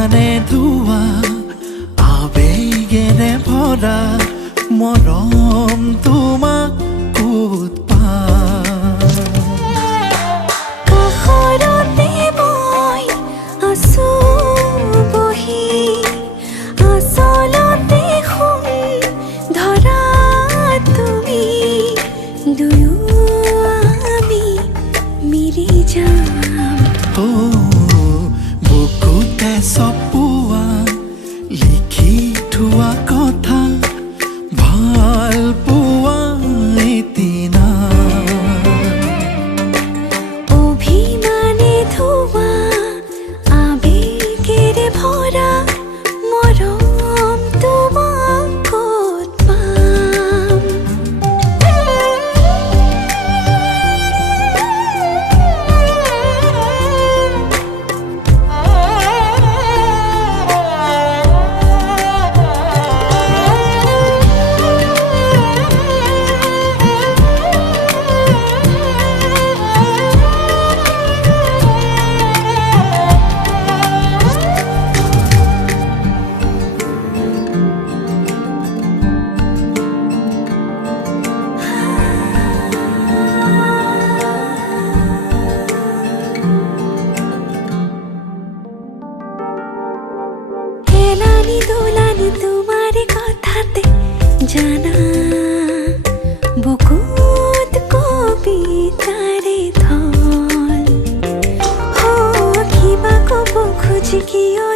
অভিমানে ধোৱা আবেগেৰে ভৰা মৰম তোমাক ক'ত পাম কাষৰতে মই আছো বহি আচলতে শুন ধৰা তুমি দুয়ো আমি মিলি যাম বুকুতে চপোৱা লিখি থোৱা কথা ভাল পোৱা এদিনা অভিমানে ধোৱা আবেগেৰে ভৰা মৰম তোমাক ক'ত পাম হেলানি দোলানি তোমাৰ কথাতে জানা বুকুত কবিতাৰে ধন কিবা ক'ব খুজি কিয়